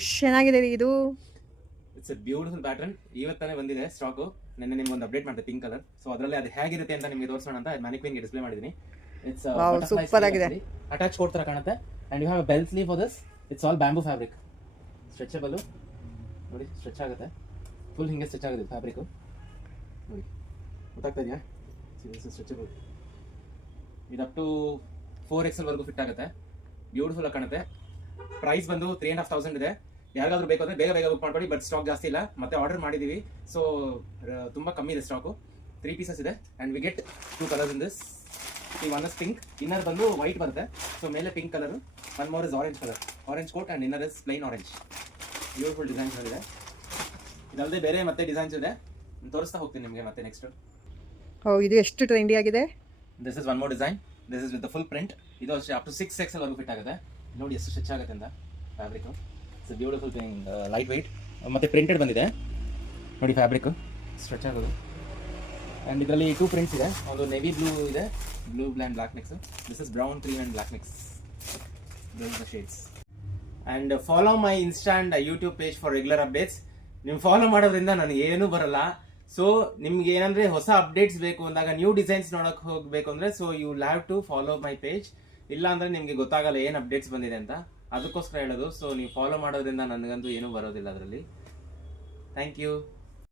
ಎಷ್ಟು ಚೆನ್ನಾಗಿದೆ ರೀ ಇದು. It's a beautiful pattern. ಇವತ್ತಾನೆ ಬಂದಿದೆ ಸ್ಟಾಕು. ನೆನ್ನೆ ನಿಮ್ಗೆ ಒಂದು ಅಪ್ಡೇಟ್ ಮಾಡಿದೆ ಪಿಂಕ್ ಕಲರ್. ಸೊ ಅದರಲ್ಲಿ ಅದು ಹೇಗಿರುತ್ತೆ ಅಂತ ನಿಮಗೆ ತೋರಿಸೋಣ ಅಂತ ಮ್ಯಾನಿಕ್ವಿನ್ಗೆ ಡಿಸ್ಪ್ಲೇ ಮಾಡಿದ್ದೀನಿ. ಇಟ್ಸ್ ಸೂಪರ್ ಆಗಿದೆ. ಅಟ್ಯಾಚ್ ಕೋಟ್ ತರ ಕಾಣುತ್ತೆ. And you have a bell sleeve for this. It's all bamboo fabric. Stretchable ನೋಡಿ, ಸ್ಟ್ರೆಚ್ ಆಗುತ್ತೆ. ಫುಲ್ ಹಿಂಗೆ ಸ್ಟ್ರೆಚ್ ಆಗುತ್ತೆ ಫ್ಯಾಬ್ರಿಕ್ ನೋಡಿ, ಗೊತ್ತಾಗ್ತಾ ಇದೆಯಾ? ಸ್ಟ್ರೆಚಬಲ್. ಇದು ಅಪ್ ಟು 4XL ವರೆಗೂ ಫಿಟ್ ಆಗುತ್ತೆ. ಬ್ಯೂಟಿಫುಲ್ ಆಗಿ ಕಾಣುತ್ತೆ. ಪ್ರೈಸ್ ಬಂದು 3,500 ಇದೆ. ಯಾರಿಗಾದ್ರೂ ಬೇಕು ಅಂದ್ರೆ ಬೇಗ ಬೇಗ ಬುಕ್ ಮಾಡ್ಕೊಳ್ಳಿ. ಬಟ್ ಸ್ಟಾಕ್ ಜಾಸ್ತಿ ಇಲ್ಲ, ಮತ್ತೆ ಆರ್ಡರ್ ಮಾಡಿದೀವಿ. ಸೊ ತುಂಬಾ ಕಮ್ಮಿ ಇದೆ ಸ್ಟಾಕು. 3 ಪೀಸಸ್ ಇದೆ. And we get 2 colours in this. ಈ ಒನ್ ಇಸ್ ಪಿಂಕ್, ಇನ್ನರ್ ಬಂದು ವೈಟ್ ಬರುತ್ತೆ. ಸೊ ಮೇಲೆ pink colour, one more is orange colour, orange coat and inner is plain orange. Beautiful designs ಇದೆ. ಇದಲ್ಲದೆ ಬೇರೆ ಮತ್ತೆ ಡಿಸೈನ್ಸ್ ಇದೆ, ತೋರಿಸ್ತಾ ಹೋಗ್ತೀನಿ ನಿಮಗೆ ಮತ್ತೆ ನೆಕ್ಸ್ಟ್. ಇದು ಎಷ್ಟು ಟ್ರೆಂಡಿ ಆಗಿದೆ. This is one more design. This is with full print. ಇದು ಅಷ್ಟೇ ಅಪ್ ಟು 6XL ವರೆಗೂ ಫಿಟ್ ಆಗುತ್ತೆ. ನೋಡಿ ಎಷ್ಟು ಸ್ಟ್ರೆಚ್ ಆಗುತ್ತೆ ಅಂತ fabric. It's beautiful thing, light weight ಮತ್ತೆ ಪ್ರಿಂಟೆಡ್ ಬಂದಿದೆ ನೋಡಿ. ಫ್ಯಾಬ್ರಿಕ್ ಸ್ಟ್ರೆಚ್ ಆಗೋದು. ಆ್ಯಂಡ್ ಇದರಲ್ಲಿ 2 ಪ್ರಿಂಟ್ಸ್ ಇದೆ. ಒಂದು ನೇವಿ ಬ್ಲೂ ಇದೆ, blue and black mix. This is brown, cream and black mix. Those the shades. And follow my Insta and YouTube page for regular updates. ನೀವು follow ಮಾಡೋದ್ರಿಂದ ನನಗೆ ಏನೂ ಬರಲ್ಲ. ಸೊ ನಿಮ್ಗೆ ಏನಂದ್ರೆ ಹೊಸ ಅಪ್ಡೇಟ್ಸ್ ಬೇಕು ಅಂದಾಗ, ನ್ಯೂ ಡಿಸೈನ್ಸ್ ನೋಡಕ್ ಹೋಗ್ಬೇಕು ಅಂದ್ರೆ, so you have to follow my page. ಇಲ್ಲ ಅಂದ್ರೆ ನಿಮ್ಗೆ ಗೊತ್ತಾಗಲ್ಲ ಏನು ಅಪ್ಡೇಟ್ಸ್ ಬಂದಿದೆ ಅಂತ. ಅದಕ್ಕೋಸ್ಕರ ಹೇಳೋದು. ಸೊ ನೀವು ಫಾಲೋ ಮಾಡೋದ್ರಿಂದ ನನಗಂತೂ ಏನೂ ಬರೋದಿಲ್ಲ ಅದರಲ್ಲಿ. Thank you.